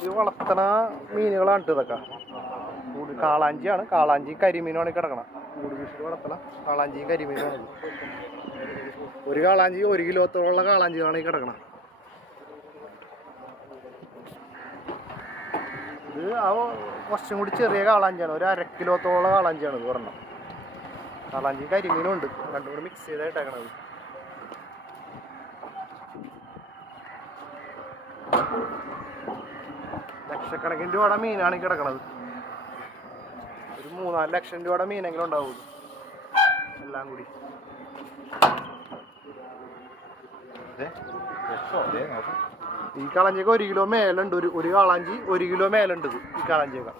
ഇത് വളർത്തണ മീനുകളാണ് ഇതൊക്കെ. കാളാഞ്ചിയാണ്. കാളാഞ്ചി കരിമീനുമാണ് കിടക്കണം. കൂട് വീട്ടിൽ വളർത്തണ കാളാഞ്ചിയും കരിമീനുമാണ്. ഒരു കാളാഞ്ചി 1 കിലോത്തോളം കാളാഞ്ചിയാണ് ഈ കിടക്കണം. ഇത് കുറച്ചും കൂടി ചെറിയ കാളാഞ്ചിയാണ്. ഒരു 1/2 കിലോത്തോളം കാളാഞ്ചിയാണ് ഇത് പറഞ്ഞത്. കാളാഞ്ചി കരിമീനും ഉണ്ട്. രണ്ടും കൂടി മിക്സ് ചെയ്തായിട്ടേക്കണത്. ലക്ഷക്കണക്കിന് രൂപയുടെ മീനാണ് ഈ കിടക്കണത്. ഒരു 3-4 ലക്ഷം രൂപയുടെ മീനെങ്കിലും ഉണ്ടാവും എല്ലാം കൂടി. ഈ കാളാഞ്ചിയൊക്കെ 1 കിലോ മേലുണ്ട്. ഒരു കാളാഞ്ചി 1 കിലോ മേലുണ്ട് ഈ കാളാഞ്ചിയൊക്കെ.